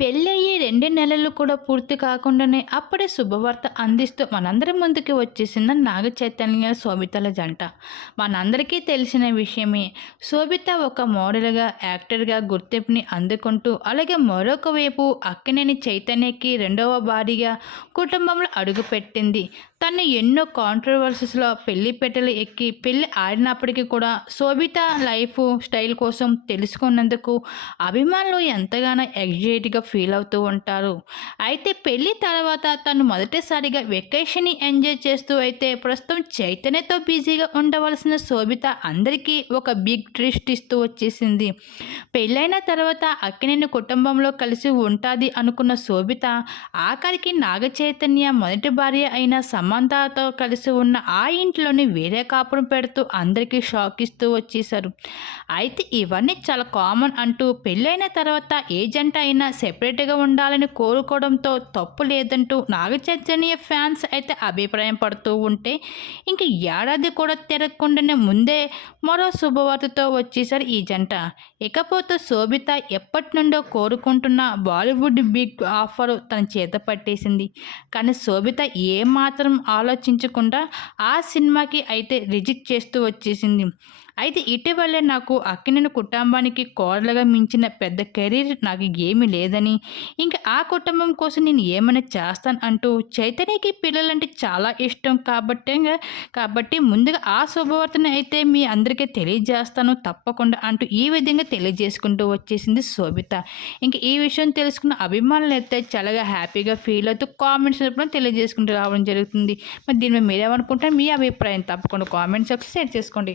పెళ్ళయ్యి రెండు నెలలు కూడా పూర్తి కాకుండానే అప్పుడే శుభవార్త అందిస్తూ మనందరి ముందుకి వచ్చేసింది నాగ చైతన్య శోభితల జంట. మనందరికీ తెలిసిన విషయమే శోభిత ఒక మోడల్గా యాక్టర్గా గుర్తింపుని అందుకుంటూ అలాగే మరొక వైపు అక్కినేని చైతన్యకి రెండవ భారీగా కుటుంబంలో అడుగుపెట్టింది. తను ఎన్నో కాంట్రవర్సీస్లో పెళ్ళి పెట్టెలు ఎక్కి పెళ్ళి ఆడినప్పటికీ కూడా శోభిత లైఫ్ స్టైల్ కోసం తెలుసుకున్నందుకు అభిమానులు ఎంతగానో ఎగ్జైట్గా ఫీల్ అవుతూ ఉంటారు. అయితే పెళ్ళి తర్వాత తను మొదటిసారిగా వెకేషన్ని ఎంజాయ్ చేస్తూ అయితే ప్రస్తుతం చైతన్యతో బిజీగా ఉండవలసిన శోభిత అందరికీ ఒక బిగ్ ట్రిస్ట్ ఇస్తూ వచ్చేసింది. పెళ్ళైన తర్వాత అక్కినేని కుటుంబంలో కలిసి ఉంటుంది అనుకున్న శోభిత ఆఖరికి నాగ చైతన్య మొదటి భార్య అయిన సమంతతో కలిసి ఉన్న ఆ ఇంట్లోని వేరే కాపురం పెడుతూ అందరికీ షాక్ ఇస్తూ వచ్చేసారు అయితే ఇవన్నీ చాలా కామన్ అంటూ పెళ్ళైన తర్వాత ఏ జంట అయినా సెపరేట్గా ఉండాలని కోరుకోవడంతో తప్పు లేదంటూ నాగచైతన్య ఫ్యాన్స్ అయితే అభిప్రాయం పడుతూ ఉంటే ఇంక ఏడాది కూడా తిరగకుండానే ముందే మరో శుభవార్తతో వచ్చేసారు ఈ జంట. ఇకపోతే శోభిత ఎప్పటి నుండో కోరుకుంటున్న బాలీవుడ్ బిగ్ ఆఫర్ తన చేత పట్టేసింది. కానీ శోభిత ఏమాత్రం ఆలోచించకుండా ఆ సినిమాకి అయితే రిజెక్ట్ చేస్తూ వచ్చేసింది. అయితే ఇటీవలే నాకు అక్కినేని కుటుంబానికి కోడలుగా మించిన పెద్ద కెరీర్ నాకు ఏమీ లేదని ఇంకా ఆ కుటుంబం కోసం నేను ఏమైనా చేస్తాను అంటూ చైతన్యకి పిల్లలంటే చాలా ఇష్టం కాబట్టి కాబట్టి ముందుగా ఆ శుభవార్తను అయితే మీ అందరికీ తెలియజేస్తాను తప్పకుండా అంటూ ఈ విధంగా తెలియజేసుకుంటూ వచ్చేసింది శోభిత. ఇంకా ఈ విషయం తెలుసుకున్న అభిమానులు అయితే చాలా హ్యాపీగా ఫీల్ అవుతూ కామెంట్స్ తెలియజేసుకుంటూ రావడం జరుగుతుంది. మరి దీని మీద మీరేమనుకుంటారు మీ అభిప్రాయం తప్పకుండా కామెంట్స్ వచ్చి షేర్ చేసుకోండి.